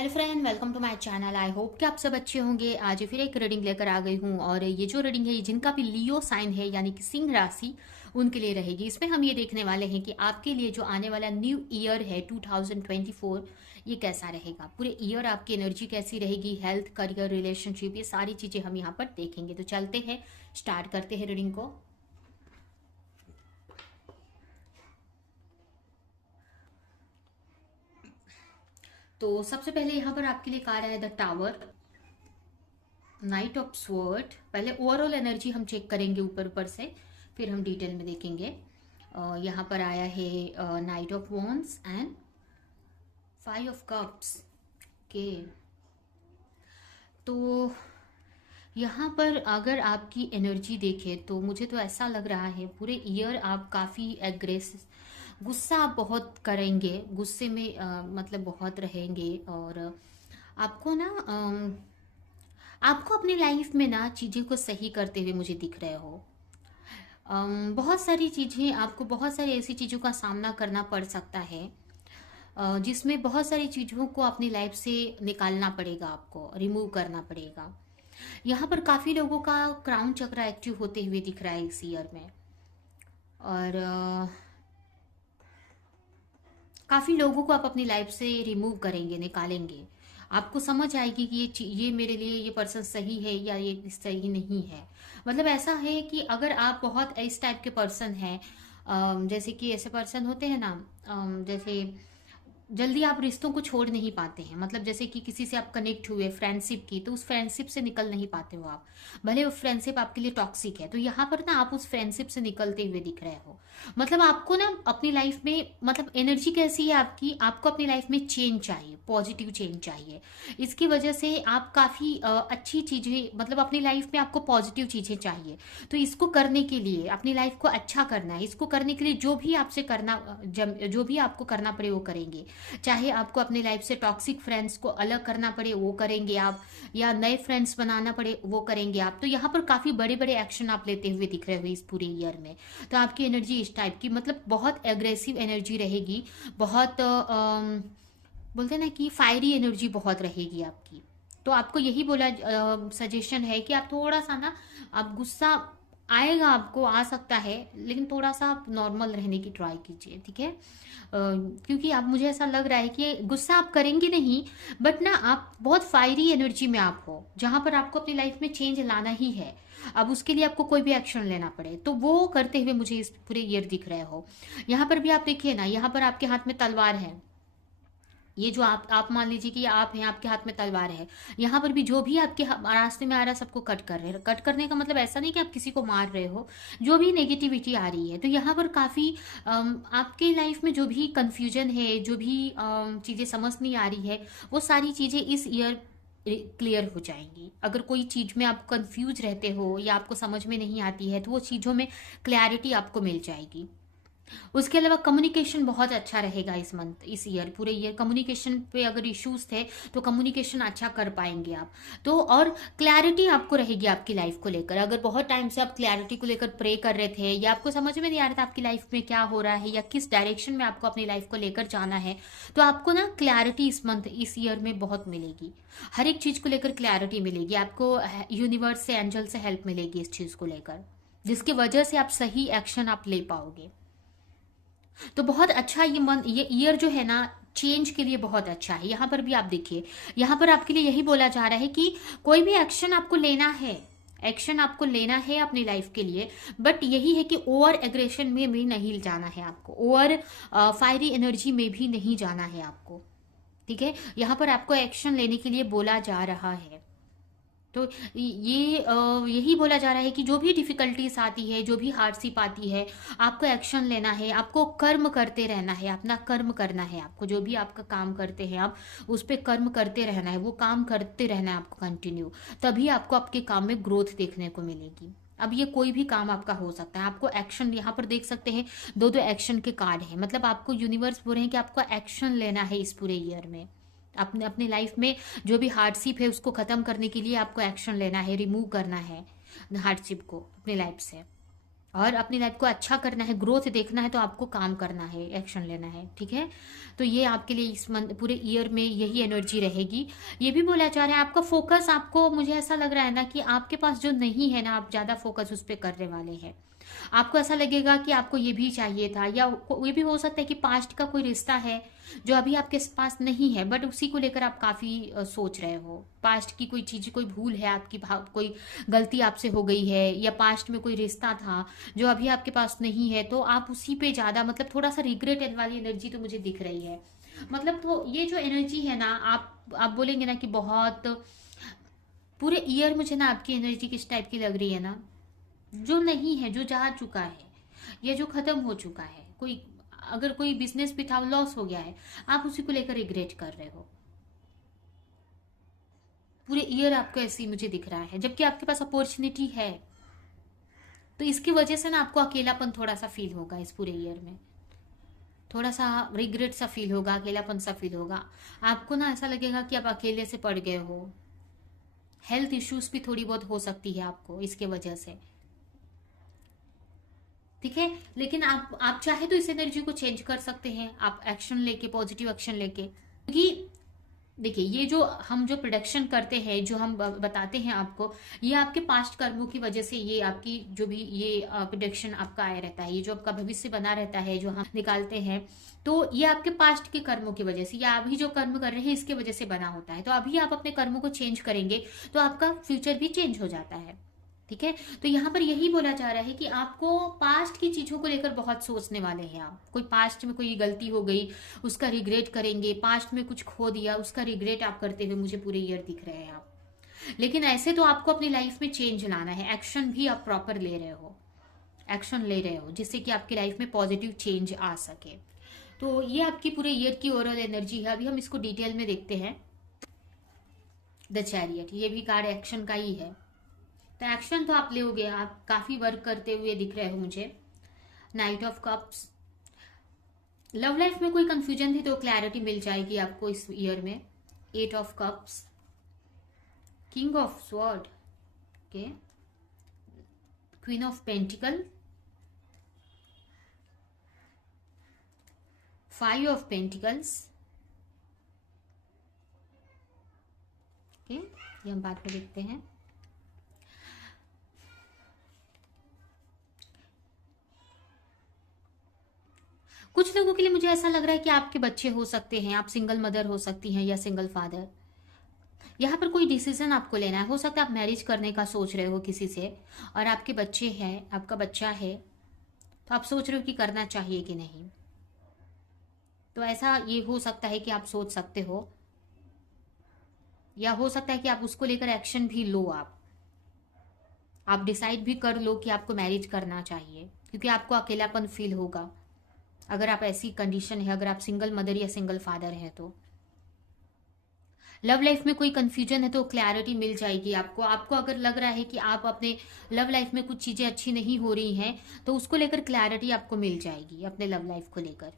Hello friend, welcome to my channel. I hope कि आप सब अच्छे होंगे। आज फिर एक रीडिंग लेकर आ गई हूँ और ये जो रीडिंग है ये जिनका भी लियो साइन है यानी कि सिंह राशि उनके लिए रहेगी। इसमें हम ये देखने वाले हैं कि आपके लिए जो आने वाला न्यू ईयर है 2024 ये कैसा रहेगा। पूरे ईयर आपकी एनर्जी कैसी रहेगी, हेल्थ, करियर, रिलेशनशिप, ये सारी चीज़ें हम यहाँ पर देखेंगे। तो चलते हैं, स्टार्ट करते हैं रीडिंग को। तो सबसे पहले यहाँ पर आपके लिए कार्ड है the tower, night of sword. पहले ओवरऑल एनर्जी हम चेक करेंगे ऊपर ऊपर से, फिर हम डिटेल में देखेंगे। यहाँ पर आया है night of wands and five of cups के। तो यहाँ पर अगर आपकी एनर्जी देखें तो मुझे तो ऐसा लग रहा है पूरे ईयर आप काफ़ी एग्रेसिव, गुस्सा आप बहुत करेंगे, गुस्से में मतलब बहुत रहेंगे। और आपको ना आपको अपनी लाइफ में ना चीज़ें को सही करते हुए मुझे दिख रहे हो। बहुत सारी चीज़ें, आपको बहुत सारी ऐसी चीज़ों का सामना करना पड़ सकता है जिसमें बहुत सारी चीज़ों को अपनी लाइफ से निकालना पड़ेगा, आपको रिमूव करना पड़ेगा। यहाँ पर काफ़ी लोगों का क्राउन चक्र एक्टिव होते हुए दिख रहा है इस ईयर में। और काफ़ी लोगों को आप अपनी लाइफ से रिमूव करेंगे, निकालेंगे। आपको समझ आएगी कि ये मेरे लिए ये पर्सन सही है या ये सही नहीं है। मतलब ऐसा है कि अगर आप बहुत इस टाइप के पर्सन हैं, जैसे कि ऐसे पर्सन होते हैं ना, जैसे जल्दी आप रिश्तों को छोड़ नहीं पाते हैं। मतलब जैसे कि किसी से आप कनेक्ट हुए फ्रेंडशिप की, तो उस फ्रेंडशिप से निकल नहीं पाते हो आप, भले वो फ्रेंडशिप आपके लिए टॉक्सिक है। तो यहाँ पर ना आप उस फ्रेंडशिप से निकलते हुए दिख रहे हो। मतलब आपको ना अपनी लाइफ में, मतलब एनर्जी कैसी है आपकी, आपको अपनी लाइफ में चेंज चाहिए, पॉजिटिव चेंज चाहिए। इसकी वजह से आप काफ़ी अच्छी चीज़ें, मतलब अपनी लाइफ में आपको पॉजिटिव चीज़ें चाहिए। तो इसको करने के लिए, अपनी लाइफ को अच्छा करना है, इसको करने के लिए जो भी आपसे करना, जो भी आपको करना पड़े वो करेंगे। चाहे आपको अपने लाइफ से टॉक्सिक फ्रेंड्स को अलग करना पड़े वो करेंगे आप, या नए फ्रेंड्स बनाना पड़े वो करेंगे आप। तो यहाँ पर काफ़ी बड़े बड़े एक्शन आप लेते हुए दिख रहे हो इस पूरे ईयर में। तो आपकी एनर्जी इस टाइप की, मतलब बहुत एग्रेसिव एनर्जी रहेगी, बहुत बोलते हैं ना कि फायरी एनर्जी बहुत रहेगी आपकी। तो आपको यही बोला, सजेशन है कि आप थोड़ा सा ना, आप गुस्सा आएगा, आपको आ सकता है, लेकिन थोड़ा सा आप नॉर्मल रहने की ट्राई कीजिए, ठीक है। क्योंकि आप, मुझे ऐसा लग रहा है कि गुस्सा आप करेंगे नहीं, बट ना आप बहुत फायरी एनर्जी में आप हो, जहां पर आपको अपनी लाइफ में चेंज लाना ही है। अब उसके लिए आपको कोई भी एक्शन लेना पड़े तो वो करते हुए मुझे इस पूरे ईयर दिख रहे हो। यहाँ पर भी आप देखिए ना, यहाँ पर आपके हाथ में तलवार है। ये जो आप मान लीजिए कि आप हैं, आपके हाथ में तलवार है। यहाँ पर भी जो भी आपके रास्ते में आ रहा है सबको कट कर रहे हैं। कट करने का मतलब ऐसा नहीं कि आप किसी को मार रहे हो, जो भी नेगेटिविटी आ रही है। तो यहाँ पर काफ़ी आपके लाइफ में जो भी कंफ्यूजन है, जो भी चीज़ें समझ नहीं आ रही है, वो सारी चीज़ें इस ईयर क्लियर हो जाएंगी। अगर कोई चीज़ में आप कंफ्यूज रहते हो या आपको समझ में नहीं आती है तो वो चीज़ों में क्लैरिटी आपको मिल जाएगी। उसके अलावा कम्युनिकेशन बहुत अच्छा रहेगा इस मंथ, इस ईयर, पूरे ईयर कम्युनिकेशन पे अगर इश्यूज थे तो कम्युनिकेशन अच्छा कर पाएंगे आप। तो और क्लैरिटी आपको रहेगी आपकी लाइफ को लेकर। अगर बहुत टाइम से आप क्लैरिटी को लेकर प्रे कर रहे थे या आपको समझ में नहीं आ रहा था आपकी लाइफ में क्या हो रहा है या किस डायरेक्शन में आपको अपनी लाइफ को लेकर जाना है, तो आपको ना क्लैरिटी इस मंथ, इस ईयर में बहुत मिलेगी। हर एक चीज को लेकर क्लैरिटी मिलेगी आपको, यूनिवर्स से, एंजल से हेल्प मिलेगी इस चीज को लेकर, जिसकी वजह से आप सही एक्शन आप ले पाओगे। तो बहुत अच्छा ये मन, ये ईयर जो है ना चेंज के लिए बहुत अच्छा है। यहाँ पर भी आप देखिए, यहाँ पर आपके लिए यही बोला जा रहा है कि कोई भी एक्शन आपको लेना है, एक्शन आपको लेना है अपनी लाइफ के लिए, बट यही है कि ओवर एग्रेशन में भी नहीं जाना है आपको, ओवर फायरी एनर्जी में भी नहीं जाना है आपको, ठीक है। यहाँ पर आपको एक्शन लेने के लिए बोला जा रहा है। तो ये यही बोला जा रहा है कि जो भी डिफिकल्टीज आती है, जो भी हार्डशिप आती है, आपको एक्शन लेना है, आपको कर्म करते रहना है, अपना कर्म करना है आपको। जो भी आपका काम करते हैं आप उस पर कर्म करते रहना है, वो काम करते रहना है आपको कंटिन्यू। तभी आपको आपके काम में ग्रोथ देखने को मिलेगी। अब ये कोई भी काम आपका हो सकता है। आपको एक्शन, यहाँ पर देख सकते हैं दो दो एक्शन के कार्ड है, मतलब आपको यूनिवर्स बोल रहे हैं कि आपको एक्शन लेना है इस पूरे ईयर में। अपने अपनी लाइफ में जो भी हार्डशिप है उसको खत्म करने के लिए आपको एक्शन लेना है, रिमूव करना है हार्डशिप को अपनी लाइफ से। और अपनी लाइफ को अच्छा करना है, ग्रोथ देखना है, तो आपको काम करना है, एक्शन लेना है, ठीक है। तो ये आपके लिए इस मंथ पूरे ईयर में यही एनर्जी रहेगी। ये भी बोला जा रहा है आपका फोकस, आपको मुझे ऐसा लग रहा है ना कि आपके पास जो नहीं है ना, आप ज़्यादा फोकस उस पर करने वाले हैं। आपको ऐसा लगेगा कि आपको ये भी चाहिए था, या ये भी हो सकता है कि पास्ट का कोई रिश्ता है जो अभी आपके पास नहीं है, बट उसी को लेकर आप काफी सोच रहे हो। पास्ट की कोई चीज, कोई भूल है आपकी, कोई गलती आपसे हो गई है, या पास्ट में कोई रिश्ता था जो अभी आपके पास नहीं है, तो आप उसी पे ज्यादा मतलब थोड़ा सा रिग्रेट वाली एनर्जी तो मुझे दिख रही है। मतलब तो ये जो एनर्जी है ना, आप बोलेंगे ना कि बहुत पूरे ईयर मुझे ना आपकी एनर्जी किस टाइप की लग रही है ना, जो नहीं है, जो जा चुका है या जो खत्म हो चुका है, कोई अगर कोई बिजनेस भी था लॉस हो गया है, आप उसी को लेकर रिग्रेट कर रहे हो। पूरे ईयर आपको ऐसे ही मुझे दिख रहा है, जबकि आपके पास अपॉर्चुनिटी है। तो इसकी वजह से ना आपको अकेलापन थोड़ा सा फील होगा इस पूरे ईयर में, थोड़ा सा रिग्रेट सा फील होगा, अकेलापन सा फील होगा। आपको ना ऐसा लगेगा कि आप अकेले से पड़ गए हो। हेल्थ इश्यूज भी थोड़ी बहुत हो सकती है आपको इसके वजह से, ठीक है। लेकिन आप चाहे तो इस एनर्जी को चेंज कर सकते हैं, आप एक्शन लेके, पॉजिटिव एक्शन लेके, क्योंकि देखिए ये जो हम जो प्रोडक्शन करते हैं, जो हम बताते हैं आपको, ये आपके पास्ट कर्मों की वजह से, ये आपकी जो भी ये प्रोडक्शन आपका आया रहता है, ये जो आपका भविष्य बना रहता है, जो हम निकालते हैं, तो ये आपके पास्ट के कर्मों की वजह से, या अभी जो कर्म कर रहे हैं इसके वजह से बना होता है। तो अभी आप अपने कर्मों को चेंज करेंगे तो आपका फ्यूचर भी चेंज हो जाता है, ठीक है। तो यहाँ पर यही बोला जा रहा है कि आपको पास्ट की चीजों को लेकर बहुत सोचने वाले हैं आप। कोई पास्ट में कोई गलती हो गई उसका रिग्रेट करेंगे, पास्ट में कुछ खो दिया उसका रिग्रेट आप करते हुए मुझे पूरे ईयर दिख रहे हैं आप। लेकिन ऐसे तो आपको अपनी लाइफ में चेंज लाना है, एक्शन भी आप प्रॉपर ले रहे हो, एक्शन ले रहे हो, जिससे कि आपकी लाइफ में पॉजिटिव चेंज आ सके। तो ये आपकी पूरे ईयर की ओवरऑल एनर्जी है। अभी हम इसको डिटेल में देखते हैं। द चैरियट, ये भी कार्ड एक्शन का ही है। तो एक्शन तो आप लोगे, आप काफी वर्क करते हुए दिख रहे हो मुझे। Night of cups, love life में कोई कंफ्यूजन थी तो क्लैरिटी मिल जाएगी आपको इस ईयर में। Eight of cups, king of sword, okay, queen of pentacle, five of pentacles, okay, ये हम बाद में देखते हैं। कुछ लोगों के लिए मुझे ऐसा लग रहा है कि आपके बच्चे हो सकते हैं, आप सिंगल मदर हो सकती हैं या सिंगल फादर। यहाँ पर कोई डिसीजन आपको लेना है, हो सकता है आप मैरिज करने का सोच रहे हो किसी से, और आपके बच्चे हैं, आपका बच्चा है, तो आप सोच रहे हो कि करना चाहिए कि नहीं। तो ऐसा ये हो सकता है कि आप सोच सकते हो, या हो सकता है कि आप उसको लेकर एक्शन भी लो। आप डिसाइड भी कर लो कि आपको मैरिज करना चाहिए, क्योंकि आपको अकेलापन फील होगा अगर आप ऐसी कंडीशन है, अगर आप सिंगल मदर या सिंगल फादर हैं तो। लव लाइफ में कोई कंफ्यूजन है तो क्लैरिटी मिल जाएगी आपको। आपको अगर लग रहा है कि आप अपने लव लाइफ में कुछ चीजें अच्छी नहीं हो रही हैं, तो उसको लेकर क्लैरिटी आपको मिल जाएगी अपने लव लाइफ को लेकर।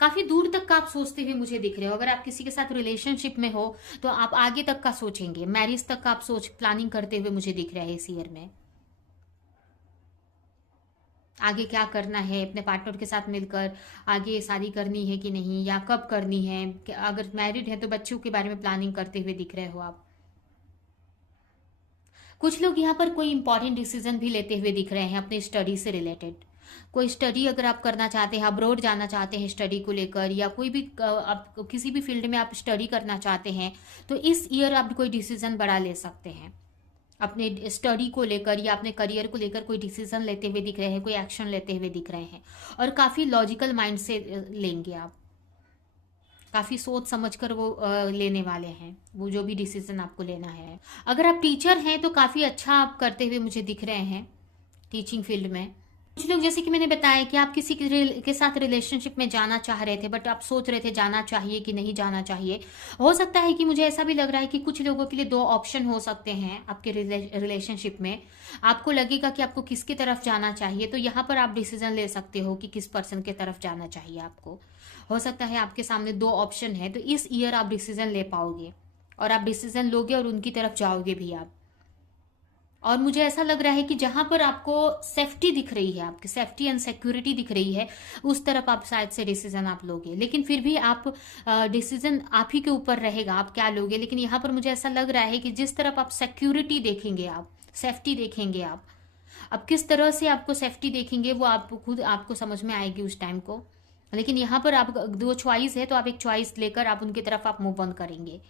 काफी दूर तक का आप सोचते हुए मुझे दिख रहे हो। अगर आप किसी के साथ रिलेशनशिप में हो तो आप आगे तक का सोचेंगे, मैरिज तक का आप सोच प्लानिंग करते हुए मुझे दिख रहा है इस ईयर में। आगे क्या करना है अपने पार्टनर के साथ मिलकर, आगे शादी करनी है कि नहीं, या कब करनी है, अगर मैरिड है तो बच्चों के बारे में प्लानिंग करते हुए दिख रहे हो आप। कुछ लोग यहाँ पर कोई इंपॉर्टेंट डिसीजन भी लेते हुए दिख रहे हैं अपने स्टडी से रिलेटेड। कोई स्टडी अगर आप करना चाहते हैं, अब्रॉड जाना चाहते हैं स्टडी को लेकर, या कोई भी आप किसी भी फील्ड में आप स्टडी करना चाहते हैं, तो इस ईयर आप कोई डिसीजन बड़ा ले सकते हैं अपने स्टडी को लेकर, या अपने करियर को लेकर कोई डिसीजन लेते हुए दिख रहे हैं, कोई एक्शन लेते हुए दिख रहे हैं, और काफ़ी लॉजिकल माइंड से लेंगे आप, काफ़ी सोच समझकर वो लेने वाले हैं वो जो भी डिसीजन आपको लेना है। अगर आप टीचर हैं तो काफ़ी अच्छा आप करते हुए मुझे दिख रहे हैं टीचिंग फील्ड में। कुछ लोग, जैसे कि मैंने बताया कि आप किसी के साथ रिलेशनशिप में जाना चाह रहे थे, बट आप सोच रहे थे जाना चाहिए कि नहीं जाना चाहिए। हो सकता है कि मुझे ऐसा भी लग रहा है कि कुछ लोगों के लिए दो ऑप्शन हो सकते हैं आपके रिलेशनशिप में। आपको लगेगा कि आपको किसकी तरफ जाना चाहिए, तो यहाँ पर आप डिसीजन ले सकते हो कि किस पर्सन की तरफ जाना चाहिए आपको। हो सकता है आपके सामने दो ऑप्शन है, तो इस ईयर आप डिसीजन ले पाओगे, और आप डिसीजन लोगे और उनकी तरफ जाओगे भी आप। और मुझे ऐसा लग रहा है कि जहां पर आपको सेफ्टी दिख रही है, आपकी सेफ्टी एंड सिक्योरिटी दिख रही है, उस तरफ आप शायद से डिसीजन आप लोगे। लेकिन फिर भी आप डिसीजन आप ही के ऊपर रहेगा, आप क्या लोगे। लेकिन यहाँ पर मुझे ऐसा लग रहा है कि जिस तरफ आप सिक्योरिटी देखेंगे, आप सेफ्टी देखेंगे, आप अब किस तरह से आपको सेफ्टी देखेंगे वो आप खुद आपको समझ में आएगी उस टाइम को। लेकिन यहाँ पर आप दो चॉइस है, तो आप एक चॉइस लेकर आप उनकी तरफ आप मूव ऑन करेंगे।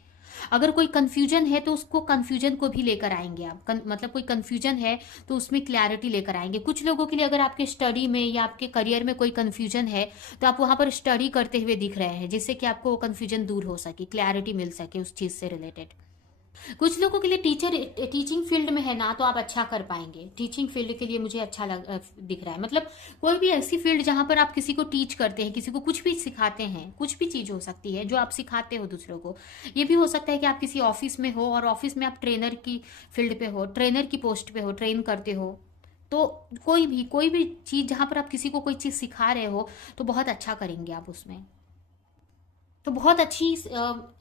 अगर कोई कंफ्यूजन है तो उसको कंफ्यूजन को भी लेकर आएंगे आप, मतलब कोई कंफ्यूजन है तो उसमें क्लैरिटी लेकर आएंगे। कुछ लोगों के लिए अगर आपके स्टडी में या आपके करियर में कोई कंफ्यूजन है तो आप वहां पर स्टडी करते हुए दिख रहे हैं, जिससे कि आपको वो कंफ्यूजन दूर हो सके, क्लैरिटी मिल सके उस चीज से रिलेटेड। कुछ लोगों के लिए टीचिंग फील्ड में है ना, तो आप अच्छा कर पाएंगे। टीचिंग फील्ड के लिए मुझे अच्छा दिख रहा है, मतलब कोई भी ऐसी फील्ड जहां पर आप किसी को टीच करते हैं, किसी को कुछ भी सिखाते हैं, कुछ भी चीज हो सकती है जो आप सिखाते हो दूसरों को। ये भी हो सकता है कि आप किसी ऑफिस में हो और ऑफिस में आप ट्रेनर की फील्ड पे हो, ट्रेनर की पोस्ट पे हो, ट्रेन करते हो। तो कोई भी चीज जहां पर आप किसी को कोई चीज सिखा रहे हो तो बहुत अच्छा करेंगे आप उसमें। तो बहुत अच्छी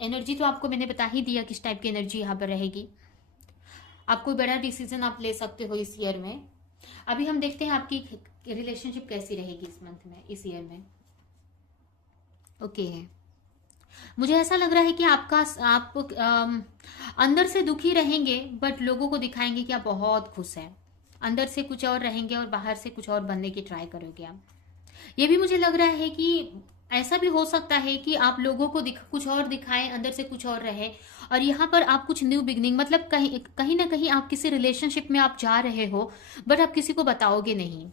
एनर्जी तो आपको मैंने बता ही दिया किस टाइप की एनर्जी यहाँ पर रहेगी। आप कोई बड़ा डिसीजन आप ले सकते हो इस ईयर में। अभी हम देखते हैं आपकी रिलेशनशिप कैसी रहेगी इस मंथ में, इस ईयर में। ओके मुझे ऐसा लग रहा है कि आप अंदर से दुखी रहेंगे, बट लोगों को दिखाएंगे कि आप बहुत खुश हैं। अंदर से कुछ और रहेंगे और बाहर से कुछ और बनने की ट्राई करोगे आप। ये भी मुझे लग रहा है कि ऐसा भी हो सकता है कि आप लोगों को कुछ और दिखाएं, अंदर से कुछ और रहे। और यहाँ पर आप कुछ न्यू बिगनिंग, मतलब कहीं कहीं ना कहीं आप किसी रिलेशनशिप में आप जा रहे हो, बट आप किसी को बताओगे नहीं।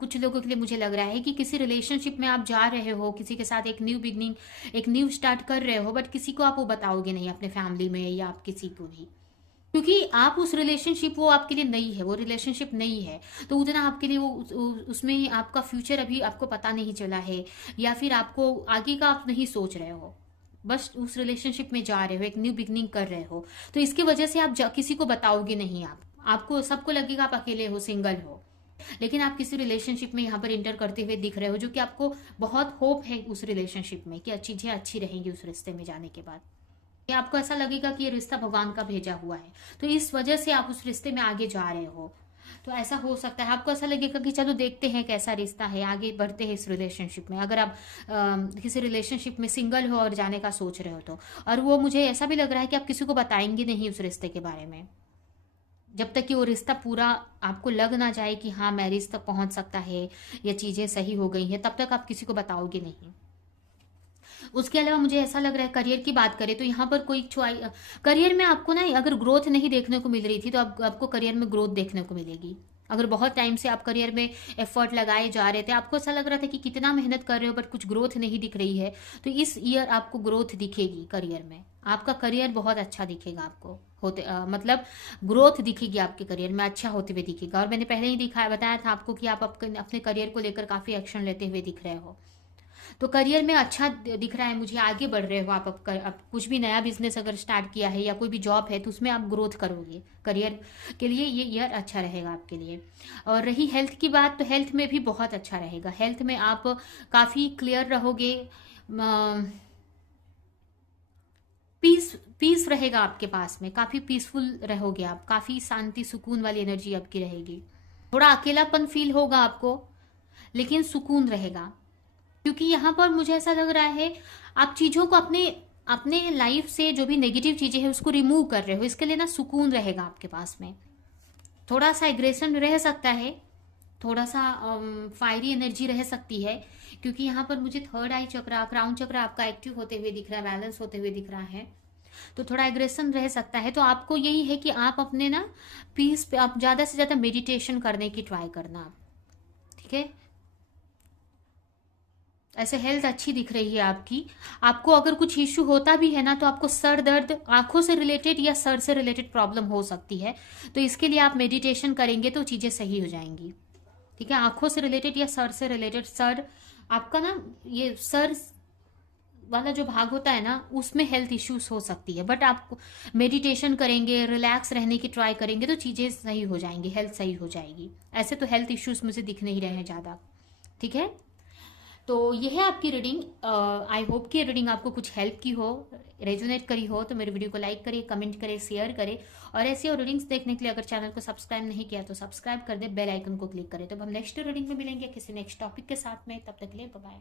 कुछ लोगों के लिए मुझे लग रहा है कि किसी रिलेशनशिप में आप जा रहे हो, किसी के साथ एक न्यू बिगनिंग, एक न्यू स्टार्ट कर रहे हो, बट किसी को आप वो बताओगे नहीं, अपने फैमिली में या आप किसी को भी, क्योंकि आप उस रिलेशनशिप, वो आपके लिए नई है, वो रिलेशनशिप नई है। तो उतना आपके लिए वो उसमें आपका फ्यूचर अभी आपको पता नहीं चला है, या फिर आपको आगे का आप नहीं सोच रहे हो, बस उस रिलेशनशिप में जा रहे हो, एक न्यू बिगनिंग कर रहे हो। तो इसकी वजह से आप किसी को बताओगे नहीं। आपको सबको लगेगा आप अकेले हो, सिंगल हो। लेकिन आप किसी रिलेशनशिप में यहाँ पर इंटर करते हुए दिख रहे हो, जो कि आपको बहुत होप है उस रिलेशनशिप में कि चीजें अच्छी रहेंगी उस रिश्ते में जाने के बाद। या आपको ऐसा लगेगा कि ये रिश्ता भगवान का भेजा हुआ है, तो इस वजह से आप उस रिश्ते में आगे जा रहे हो। तो ऐसा हो सकता है आपको ऐसा लगेगा कि चलो देखते हैं कैसा रिश्ता है, आगे बढ़ते हैं इस रिलेशनशिप में। अगर आप किसी रिलेशनशिप में सिंगल हो और जाने का सोच रहे हो तो, और वो मुझे ऐसा भी लग रहा है कि आप किसी को बताएंगे नहीं उस रिश्ते के बारे में, जब तक कि वो रिश्ता पूरा आपको लग ना जाए कि हाँ मैरिज तक पहुंच सकता है या चीजें सही हो गई हैं, तब तक आप किसी को बताओगे नहीं। उसके अलावा मुझे ऐसा लग रहा है करियर की बात करें तो यहाँ पर कोई करियर में आपको ना, अगर ग्रोथ नहीं देखने को मिल रही थी तो आपको करियर में ग्रोथ देखने को मिलेगी। अगर बहुत टाइम से आप करियर में एफर्ट लगाए जा रहे थे, आपको ऐसा लग रहा था कि कितना मेहनत कर रहे हो बट कुछ ग्रोथ नहीं दिख रही है, तो इस ईयर आपको ग्रोथ दिखेगी करियर में। आपका करियर बहुत अच्छा दिखेगा आपको, मतलब ग्रोथ दिखेगी आपके करियर में, अच्छा होते हुए दिखेगा। और मैंने पहले ही बताया था आपको कि आप अपने करियर को लेकर काफी एक्शन लेते हुए दिख रहे हो। तो करियर में अच्छा दिख रहा है मुझे, आगे बढ़ रहे हो आप। अब कुछ भी नया बिजनेस अगर स्टार्ट किया है या कोई भी जॉब है तो उसमें आप ग्रोथ करोगे। करियर के लिए ये ईयर अच्छा रहेगा आपके लिए। और रही हेल्थ की बात, तो हेल्थ में भी बहुत अच्छा रहेगा। हेल्थ में आप काफ़ी क्लियर रहोगे, पीस रहेगा आपके पास में, काफ़ी पीसफुल रहोगे आप, काफ़ी शांति सुकून वाली एनर्जी आपकी रहेगी। थोड़ा अकेलापन फील होगा आपको, लेकिन सुकून रहेगा, क्योंकि यहाँ पर मुझे ऐसा लग रहा है आप चीज़ों को अपने लाइफ से जो भी नेगेटिव चीज़ें हैं उसको रिमूव कर रहे हो। इसके लिए ना सुकून रहेगा आपके पास में। थोड़ा सा एग्रेशन रह सकता है, थोड़ा सा फायरी एनर्जी रह सकती है, क्योंकि यहाँ पर मुझे थर्ड आई चक्र, क्राउन चक्र आपका एक्टिव होते हुए दिख रहा है, बैलेंस होते हुए दिख रहा है। तो थोड़ा एग्रेशन रह सकता है। तो आपको यही है कि आप अपने ना पीस पे आप ज़्यादा से ज़्यादा मेडिटेशन करने की ट्राई करना, ठीक है। ऐसे हेल्थ अच्छी दिख रही है आपकी। आपको अगर कुछ इश्यू होता भी है ना, तो आपको सर दर्द, आंखों से रिलेटेड या सर से रिलेटेड प्रॉब्लम हो सकती है, तो इसके लिए आप मेडिटेशन करेंगे तो चीज़ें सही हो जाएंगी, ठीक है। आंखों से रिलेटेड या सर से रिलेटेड, सर आपका ना ये सर वाला जो भाग होता है ना, उसमें हेल्थ इश्यूज हो सकती है, बट आप मेडिटेशन करेंगे, रिलैक्स रहने की ट्राई करेंगे तो चीज़ें सही हो जाएंगी, हेल्थ सही हो जाएगी। ऐसे तो हेल्थ इश्यूज मुझे दिख नहीं रहे हैं ज़्यादा, ठीक है। तो ये है आपकी रीडिंग। आई होप कि रीडिंग आपको कुछ हेल्प की हो, रेजोनेट करी हो। तो मेरे वीडियो को लाइक करें, कमेंट करें, शेयर करें। और ऐसी और रीडिंग्स देखने के लिए अगर चैनल को सब्सक्राइब नहीं किया तो सब्सक्राइब कर दे, बेल आइकन को क्लिक करें। तो हम नेक्स्ट रीडिंग में मिलेंगे किसी नेक्स्ट टॉपिक के साथ में। तब तक के लिए बाय बाय।